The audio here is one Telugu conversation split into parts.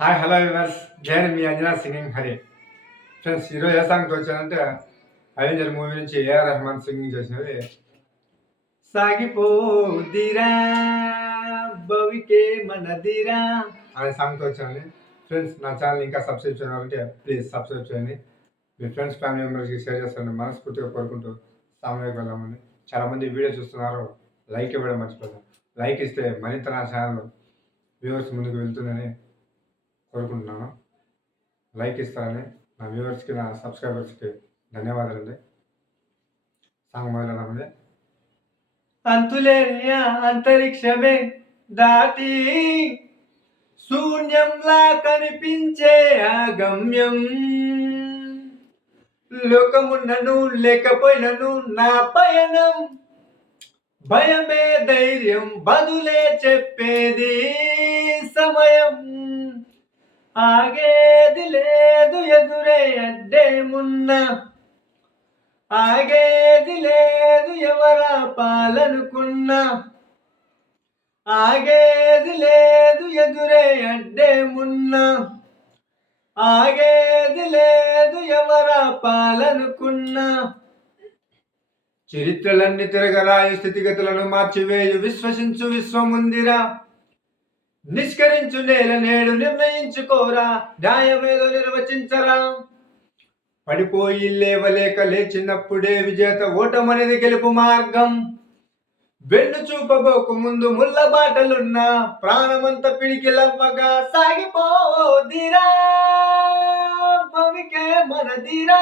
హాయ్ హలో వివర్స్ నేను మీ అంజనా సింగింగ్ హరి ఫ్రెండ్స్ ఈరోజు ఏ సాంగ్తో వచ్చానంటే అవెంజర్ మూవీ నుంచి ఏఆర్ రెహమాన్ సింగింగ్ చేసినది సాగిపోదిరా భవికే మనదిరా అనే సాంగ్తో వచ్చాను. ఫ్రెండ్స్ నా ఛానల్ ఇంకా సబ్స్క్రైబ్ చేయాలంటే ప్లీజ్ సబ్స్క్రైబ్ చేయండి. మీ ఫ్రెండ్స్ ఫ్యామిలీ మెంబర్స్కి షేర్ చేస్తాను మనస్ఫూర్తిగా కోరుకుంటూ సాంగ్లోకి వెళ్దామని. చాలామంది వీడియో చూస్తున్నారు, లైక్ ఇవ్వడం మర్చిపోతారు. లైక్ ఇస్తే మరింత నా ఛానల్ వ్యూవర్స్ ముందుకు వెళ్తుందని కోరుకుంటున్నాను. లైక్ ఇస్తారని నా వ్యూవర్స్కి నా సబ్స్క్రైబర్స్కి ధన్యవాదాలండి. సాంగ్ మొదలైనామండి. అంతులేని అంతరిక్షమే దాటి శూన్యంలా కనిపించే ఆ గమ్యం, లోకమున్నను లేకపోయినను నా పయనం భయమే ధైర్యం బదులే చెప్పేది సమయం. ఆగేది లేదు ఎదురే అడ్డేమున్నా, ఆగేది లేదు ఎవరా పాలనుకున్నా, ఆగేది లేదు ఎదురే అడ్డేమున్నా, ఆగేది లేదు ఎవరా పాలనుకున్నా. చరిత్రలన్నీ తిరగరాయి స్థితిగతులను మార్చివేయు విశ్వసించు విశ్వముందిరా, నిష్కరించు నేల నేడు నిర్ణయించుకోరా, న్యాయమేదో నిర్వచించరా. పడిపోయి లేవలేక లేచినప్పుడే విజేత, ఓటమనేది గెలుపు మార్గం. వెన్ను చూపబోకు ముందు ముళ్ళ బాటలున్నా, ప్రాణమంత పిడికిలవ్వగా సాగిపోదిరా భవికే మనదిరా.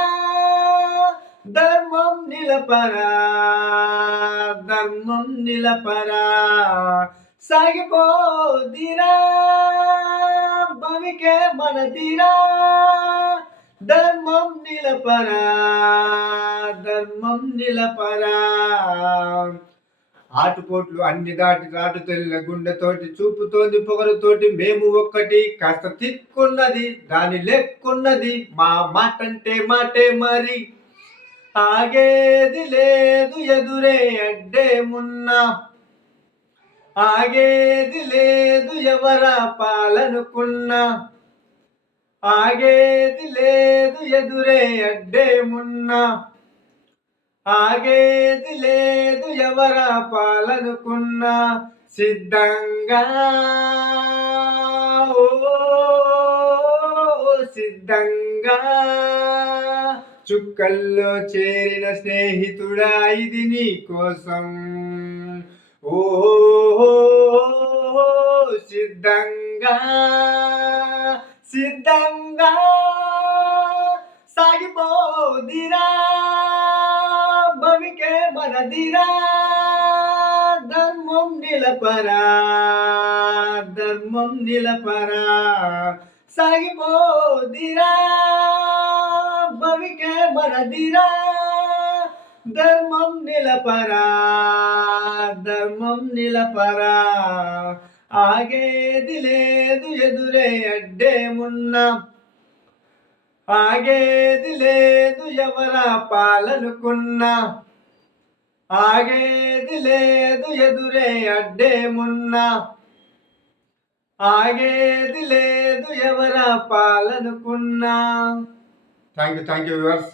ధర్మం నిలపరా, ధర్మం నిలపరా, సాగిపోదిరా భవికే మనదిరా. ధర్మం నిలపరా, ధర్మం నిలపరా. ఆటుపోట్లు అన్ని దాటి రాటు తెల్ల గుండెతోటి చూపుతోంది పొగరుతోటి మేము ఒక్కటి, కాస్త తిక్కున్నది దాని లెక్కున్నది మా మాటంటే మాటే మరి. ఆగేది లేదు ఎదురే అడ్డేమున్నా, ఆగేది లేదు ఎవరా పాలనుకున్నా, ఆగేది లేదు ఎదురే అడ్డేమున్నా, ఆగేది లేదు ఎవరా పాలనుకున్నా. సిద్ధంగా ఓ సిద్ధంగా చుక్కల్లో చేరిన స్నేహితుడా ఇది నీ కోసం. ఓ సిద్ధంగా సిద్ధంగా సాగిపోదిరా భవికే మనదిరా. ధర్మం నిలపరా, ధర్మం నిలపరా, సాగిపోదిరా భవికే మనదిరా. ధర్మం నిలపరా, ధర్మం నిలపరా. ఆగేది లేదు ఎదురే అడ్డేమున్నా, ఆగేది లేదు ఎవరా పాలనుకున్నా, ఆగేది లేదు ఎదురే అడ్డేమున్నా, ఆగేది లేదు ఎవరా పాలనుకున్నా. Thank you viewers.